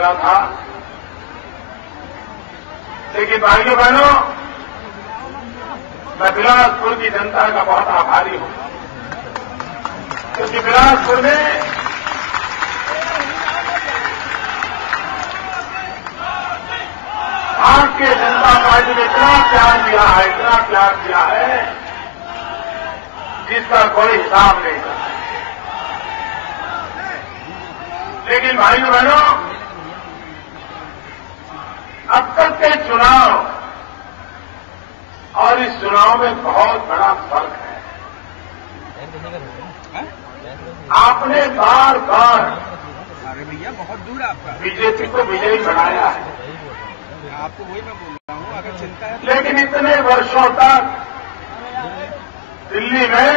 मिला था। लेकिन भाइयों बहनों, मैं बिलासपुर की जनता का बहुत आभारी हूं, क्योंकि बिलासपुर में भारतीय जनता पार्टी ने इतना प्यार दिया है, इतना प्यार दिया है, जिसका कोई हिसाब नहीं कर सकता। लेकिन भाइयों बहनों, अब तक के चुनाव और इस चुनाव में बहुत बड़ा फर्क है। आपने बार बार अरे भैया बहुत दूर आपका बीजेपी को विजयी बनाया है, आपको वही मैं बोल रहा हूँ, अगर चिंता है। लेकिन इतने वर्षों तक दिल्ली में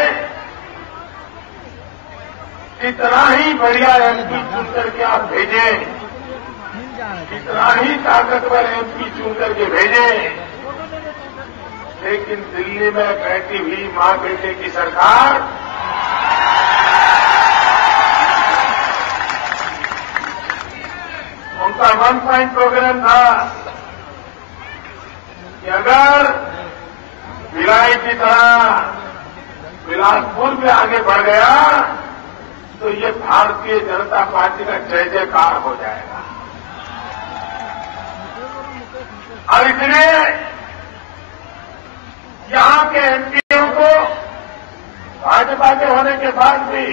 इतना ही बढ़िया एमपी चुन करके आप भेजे, इतना ही ताकतवर एमपी चुन करके भेजे, लेकिन दिल्ली में बैठी हुई मां बेटे की सरकार उनका 1 पॉइंट प्रोग्राम था कि अगर भिलाई की तरह बिलासपुर में आगे बढ़ गया तो ये भारतीय जनता पार्टी का जय जयकार हो जाएगा। और इसलिए यहां के एमपीओ को भाजपा के होने के बाद भी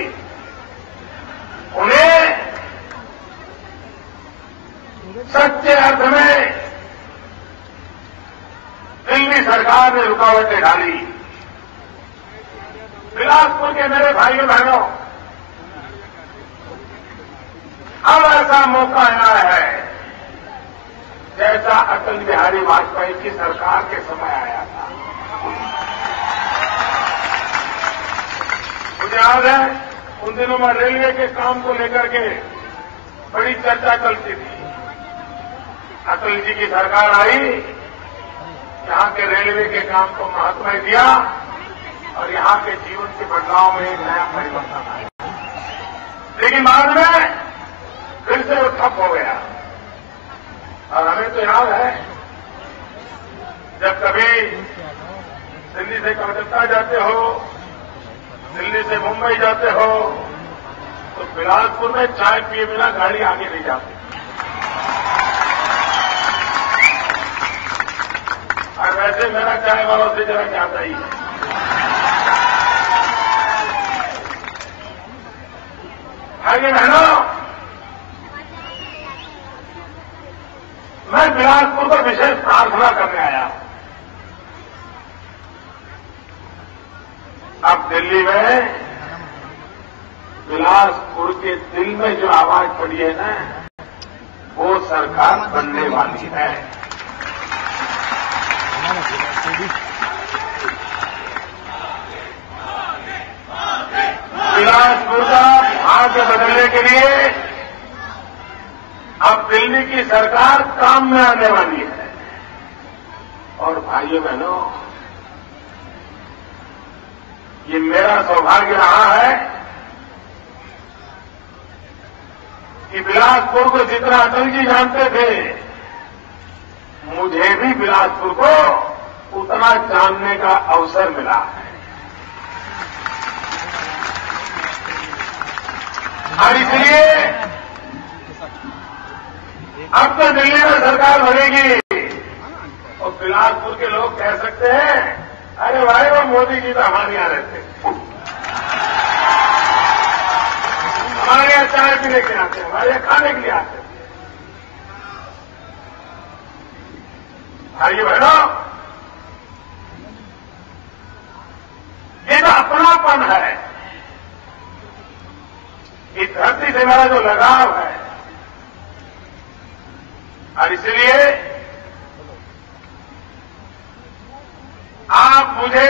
उन्हें सच्चे अर्थ में दिल्ली सरकार ने रुकावटें डाली। बिलासपुर के मेरे भाइयों बहनों, अब ऐसा मौका आया है जैसा अटल बिहारी वाजपेयी की सरकार के समय आया था। मुझे याद है उन दिनों में रेलवे के काम को लेकर के बड़ी चर्चा चलती थी। अटल जी की सरकार आई, यहां के रेलवे के काम को महत्व दिया और यहां के जीवन के बदलाव में एक नया परिवर्तन आया। लेकिन बाद में फिर से वो ठप हो गया। और हमें तो याद है जब कभी दिल्ली से कलकत्ता जाते हो, दिल्ली से मुंबई जाते हो, तो बिलासपुर में चाय पिए बिना गाड़ी आगे नहीं जाती। और वैसे मेरा चाय वालों से जरा ज्यादा ही है। भाई बहनों, मैं बिलासपुर को विशेष प्रार्थना करने आया। अब दिल्ली में बिलासपुर के दिल में जो आवाज पड़ी है ना, वो सरकार बनने वाली है। बिलासपुर का भाग्य बदलने के लिए अब दिल्ली की सरकार काम में आने वाली है। और भाइयों बहनों, ये मेरा सौभाग्य रहा है कि बिलासपुर को जितना अटल जी जानते थे, मुझे भी बिलासपुर को उतना जानने का अवसर मिला है। और इसलिए अब तो दिल्ली में सरकार बनेगी और बिलासपुर के लोग कह सकते हैं, अरे भाई वो मोदी जी तो हमारे यहां रहते, हमारे यहां चाय पीने के लिए आते हैं, हमारे यहां खाने के लिए आते हैं। भाइयों बहनों, ये तो अपनापन है, इस धरती से मेरा जो लगाव है। और इसलिए आप मुझे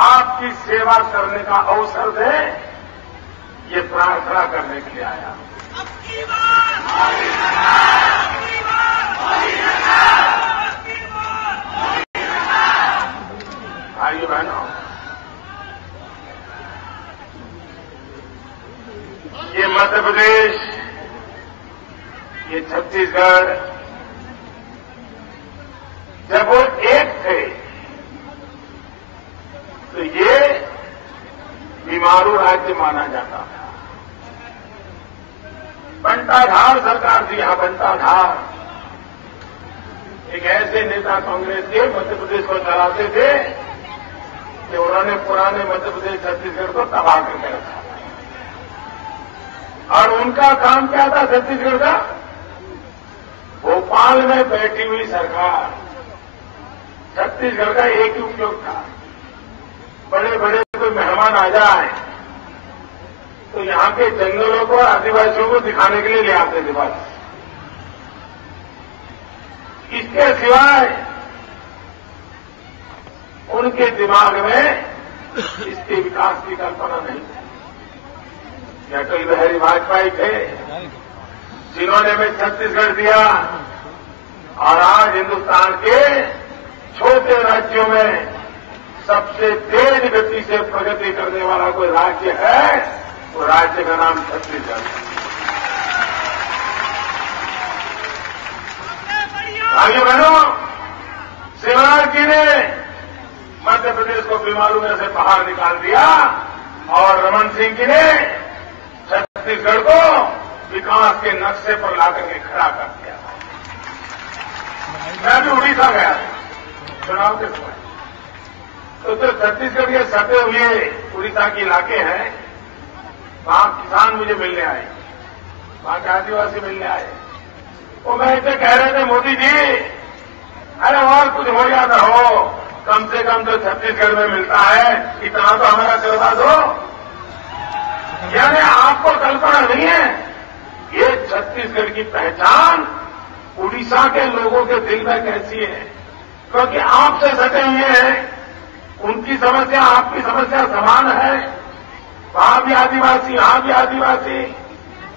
आपकी सेवा करने का अवसर दें, ये प्रार्थना करने के लिए आया। भाइयों बहनों, ये मध्य प्रदेश ये छत्तीसगढ़ जब वो एक थे तो ये बीमारू राज्य माना जाता था। बंटाधार सरकार थी यहां, बंटाधार। एक ऐसे नेता कांग्रेस के मध्य प्रदेश को चलाते थे कि उन्होंने पुराने मध्य प्रदेश छत्तीसगढ़ को तबाह करके रखा। और उनका काम क्या था छत्तीसगढ़ का? भोपाल में बैठी हुई सरकार छत्तीसगढ़ का एक ही उपयोग था, बड़े बड़े कोई मेहमान आ जाए तो यहां के जंगलों को आदिवासियों को दिखाने के लिए ले आते थे बस। इसके सिवाय उनके दिमाग में इसके विकास की कल्पना नहीं थी। अटल बिहारी वाजपेयी थे जिन्होंने में छत्तीसगढ़ दिया, और आज हिंदुस्तान के छोटे राज्यों में सबसे तेज गति से प्रगति करने वाला कोई राज्य है, वो राज्य का नाम छत्तीसगढ़ है। भाइयों बहनों, शिवराज जी ने मध्य प्रदेश को बीमारू में से बाहर निकाल दिया और रमन सिंह जी ने छत्तीसगढ़ को विकास के नक्शे पर लाकर के खड़ा कर दिया। मैं भी उड़ीसा गया चुनाव के समय, तो छत्तीसगढ़ के सटे हुए उड़ीसा के इलाके हैं, वहां किसान मुझे मिलने आए, वहां के आदिवासी मिलने आए। वो मैं इसे कह रहे थे, मोदी जी अरे और कुछ हो या ना हो, कम से कम तो छत्तीसगढ़ में मिलता है, इतना तो हमारा करवा दो। यानी आपको कल्पना नहीं है, ये छत्तीसगढ़ की पहचान उड़ीसा के लोगों के दिल में कैसी है, क्योंकि आपसे सटे हुए हैं, उनकी समस्या आपकी समस्या समान है। वहां भी आदिवासी, यहां भी आदिवासी,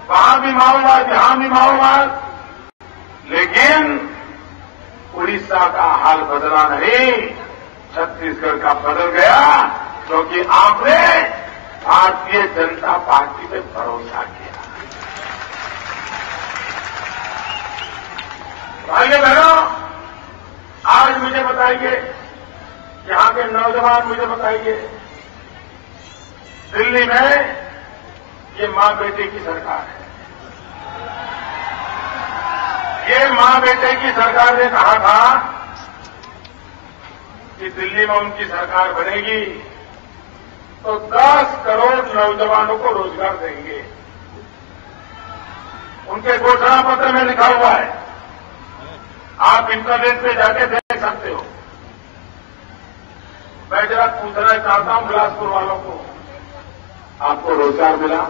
वहां भी माओवाद, यहां भी माओवाद, लेकिन उड़ीसा का हाल बदला नहीं, छत्तीसगढ़ का बदल गया, क्योंकि आपने भारतीय जनता पार्टी पे भरोसा किया। भाइयों बहनों, आज मुझे बताइए, यहां के नौजवान मुझे बताइए, दिल्ली में ये मां बेटे की सरकार है। ये मां बेटे की सरकार ने कहा था कि दिल्ली में उनकी सरकार बनेगी तो 10 करोड़ नौजवानों को रोजगार देंगे। उनके घोषणा पत्र में लिखा हुआ है, आप इंटरनेट पे जाके देख सकते हो। मैं जरा पूछना चाहता हूं बिलासपुर वालों को, आपको रोजगार मिला?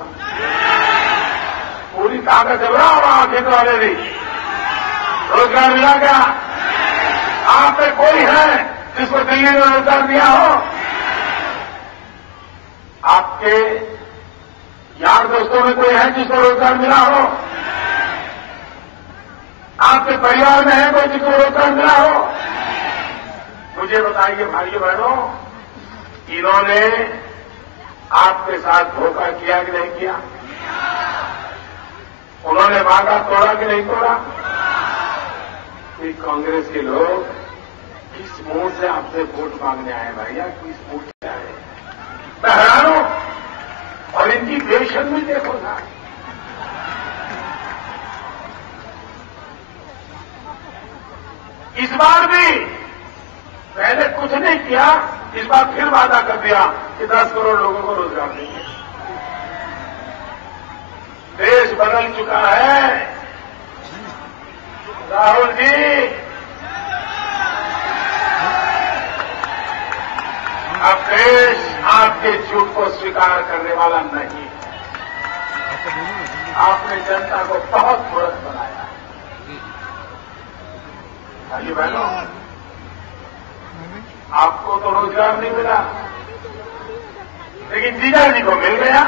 पूरी ताकत चल रहा होगा आखिर वाले भी, रोजगार मिला क्या? आप पे कोई है जिसको दिल्ली में रोजगार दिया हो? आपके यार दोस्तों में कोई है जिसको रोजगार मिला हो? आपके परिवार में है कोई जिसको रोजगार मिला हो? मुझे बताइए भाइयों बहनों, इन्होंने आपके साथ धोखा किया कि नहीं किया? उन्होंने वादा तोड़ा कि नहीं तोड़ा? कि कांग्रेस के लोग किस मुंह से आपसे वोट मांगने आए भैया, किस मुंह से आए? मैं हैरान हूं, और इनकी बेशर्मी देखो ना। इस बार भी पहले कुछ नहीं किया, इस बार फिर वादा कर दिया कि 10 करोड़ लोगों को रोजगार देंगे। देश बदल चुका है राहुल जी। अब देश आपके झूठ को स्वीकार करने वाला नहीं है। आपने जनता को बहुत बुरत बनाया। भाइयों बहनों, आपको तो रोजगार नहीं मिला, लेकिन जीजा जी को मिल गया।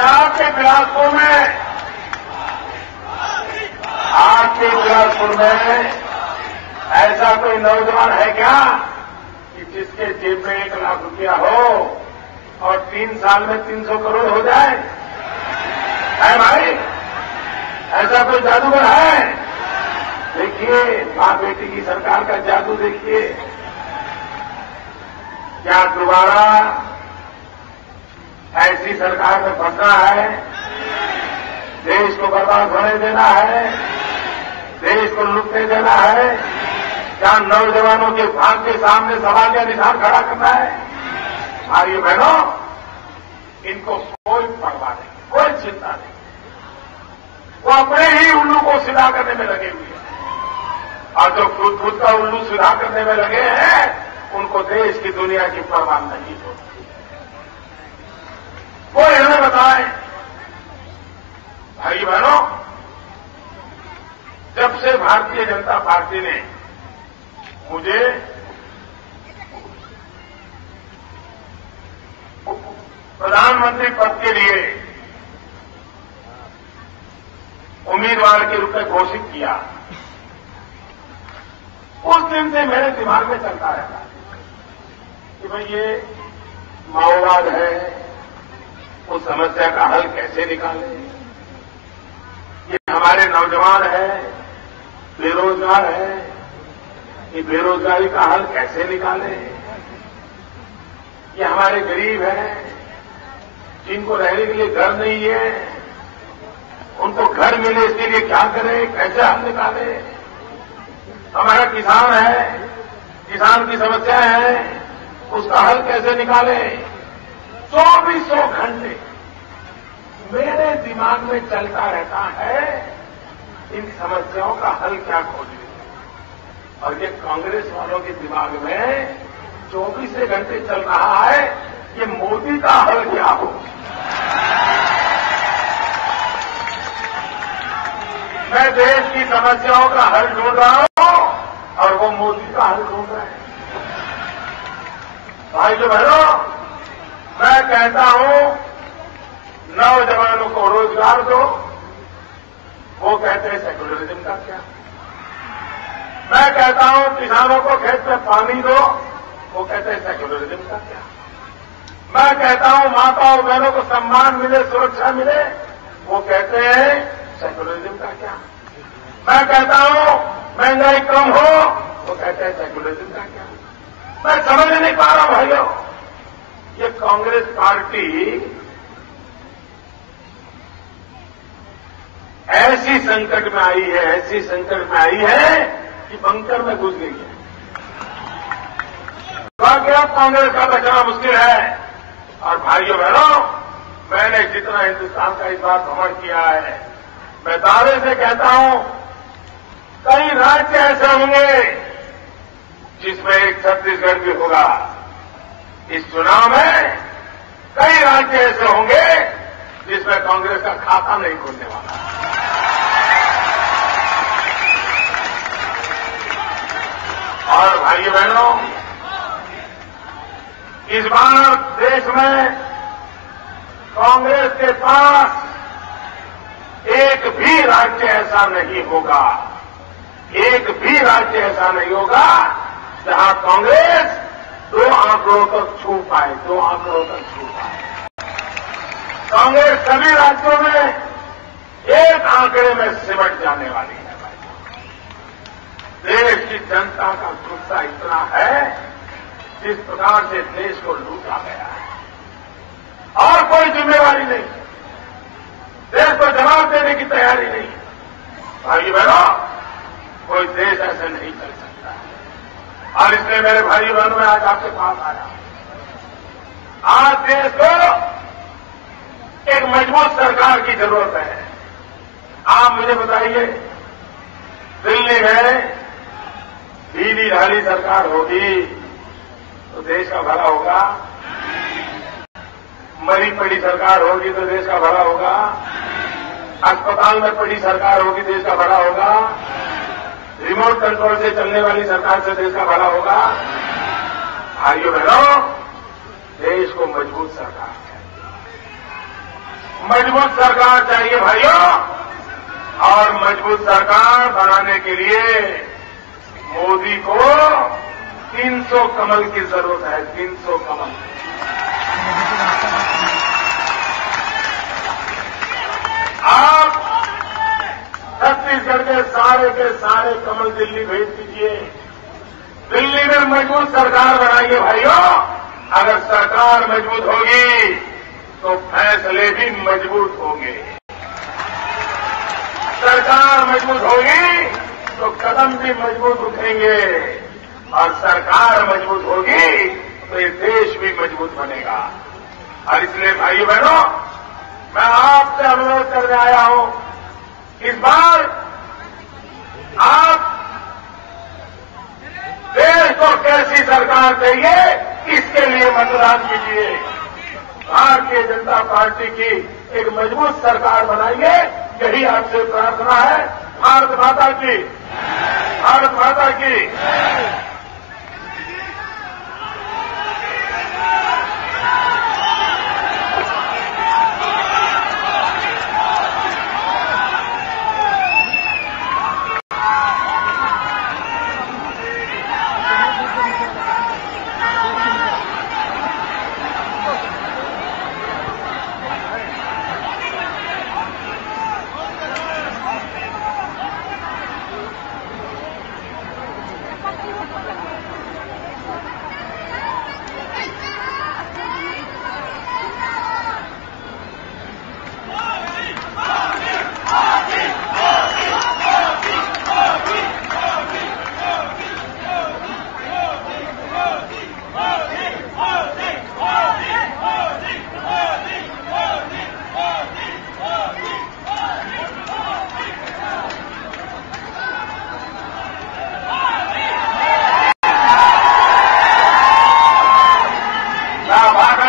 आपके बिलासपुर में, आपके बिलासपुर में ऐसा कोई नौजवान है क्या कि जिसके जेब में 1 लाख रुपया हो और 3 साल में 300 करोड़ हो जाए? है भाई? ऐसा कोई जादूगर है? देखिए, मां बेटी की सरकार का जादू देखिए। क्या दोबारा ऐसी सरकार में फंसना है? देश को बर्बाद होने देना है? देश को लुटने देना है? क्या नौजवानों के भाग के सामने सवाल का निशान खड़ा करना है? भाइयों बहनों, इनको कोई परवाह नहीं, कोई चिंता नहीं। वो अपने ही उल्लू को सीधा करने में लगे हुए हैं, और जो खुद का उल्लू सीधा करने में लगे हैं, उनको देश की दुनिया की परवाह नहीं होती। वो हमें बताएं, भाई बहनों, जब से भारतीय जनता पार्टी ने मुझे प्रधानमंत्री पद के लिए उम्मीदवार के रूप में घोषित किया, उस दिन से मेरे दिमाग में चलता रहता कि भाई ये माओवाद है, उस समस्या का हल कैसे निकालें? ये हमारे नौजवान है, बेरोजगार है, ये बेरोजगारी का हल कैसे निकालें? ये हमारे गरीब हैं, जिनको रहने के लिए घर नहीं है, उनको घर मिले इसके लिए क्या करें, कैसे हल निकालें? हमारा किसान है, किसान की समस्या है, उसका हल कैसे निकालें? 2400 घंटे मेरे दिमाग में चलता रहता है, इन समस्याओं का हल क्या खोजें? और ये कांग्रेस वालों के दिमाग में 24 घंटे चल रहा है कि मोदी का हल क्या हो। मैं देश की समस्याओं का हल ढूंढ रहा हूं और वो मोदी का हल ढूंढ रहे हैं। भाइयों बहनों, मैं कहता हूं नौजवानों को रोजगार दो, वो कहते हैं सेक्युलरिज्म का क्या? मैं कहता हूं किसानों को खेत में पानी दो, वो कहते हैं सेक्युलरिज्म का क्या? मैं कहता हूं माता और बहनों को सम्मान मिले, सुरक्षा मिले, वो कहते हैं सेक्युलरिज्म का क्या? मैं कहता हूं महंगाई कम हो, वो कहते हैं सेक्युलरिज्म का क्या? मैं समझ नहीं पा रहा भाइयों, ये कांग्रेस पार्टी ऐसी संकट में आई है, ऐसी संकट में आई है कि बंकर में घुस गई है। वाकई कांग्रेस का बचना मुश्किल है। और भाइयों बहनों, मैंने जितना हिंदुस्तान का इस बार भ्रमण किया है, मैं दावे से कहता हूं कई राज्य ऐसे होंगे जिसमें एक छत्तीसगढ़ भी होगा। इस चुनाव में कई राज्य ऐसे होंगे जिसमें कांग्रेस का खाता नहीं खुलने वाला। और भाइयों बहनों, इस बार देश में कांग्रेस के पास एक भी राज्य ऐसा नहीं होगा, एक भी राज्य ऐसा नहीं होगा जहां कांग्रेस 2 आंकड़ों तक छू पाए, 2 आंकड़ों तक छू पाए। कांग्रेस सभी राज्यों में एक आंकड़े में सिमट जाने वाली है। देश की जनता का गुस्सा इतना है, जिस प्रकार से देश को लूटा गया है, और कोई जिम्मेवारी नहीं, देश को जवाब देने की तैयारी नहीं। भाई बहनों, कोई देश ऐसे नहीं चल सकता है। और इसलिए मेरे भाई बहनों, मैं आज आपके पास आया। आज देश को एक मजबूत सरकार की जरूरत है। आप मुझे बताइए, दिल्ली में ढीली ढाली सरकार होगी तो देश का भला होगा? मरी पड़ी सरकार होगी तो देश का भला होगा? अस्पताल में पड़ी सरकार होगी, देश का भला होगा? रिमोट कंट्रोल से चलने वाली सरकार से देश का भला होगा? भाइयों बहनों, देश को मजबूत सरकार चाहिए, मजबूत सरकार चाहिए भाइयों। और मजबूत सरकार बनाने के लिए मोदी को 300 कमल की जरूरत है, 300 कमल। सारे के सारे कमल दिल्ली भेज दीजिए। दिल्ली में मजबूत सरकार बनाइए भाइयों। अगर सरकार मजबूत होगी तो फैसले भी मजबूत होंगे। सरकार मजबूत होगी तो कदम भी मजबूत उठेंगे और सरकार मजबूत होगी तो ये देश भी मजबूत बनेगा। और इसलिए भाइयों बहनों, मैं आपसे अनुरोध करने आया हूं, इस बार आप देश को कैसी सरकार चाहिए इसके लिए मतदान कीजिए। भारतीय जनता पार्टी की एक मजबूत सरकार बनाइए, यही आपसे प्रार्थना है। भारत माता की, भारत माता की।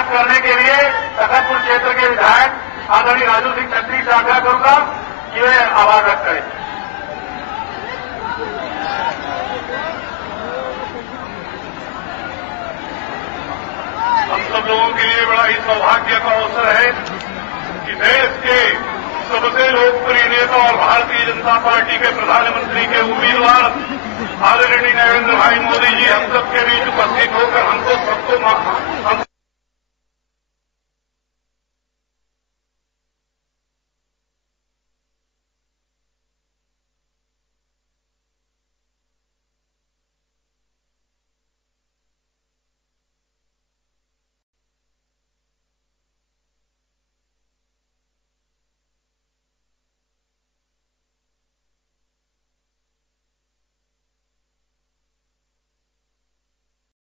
करने के लिए तखतपुर क्षेत्र के विधायक आदरणीय राजू सिंह खत्री से आग्रह करूंगा कि वे आवाज रख करें। हम सब लोगों के लिए बड़ा ही सौभाग्य का अवसर है कि देश के सबसे लोकप्रिय नेता और भारतीय जनता पार्टी के प्रधानमंत्री के उम्मीदवार आदरणीय नरेंद्र भाई मोदी जी हम सबके बीच उपस्थित होकर हमको सबको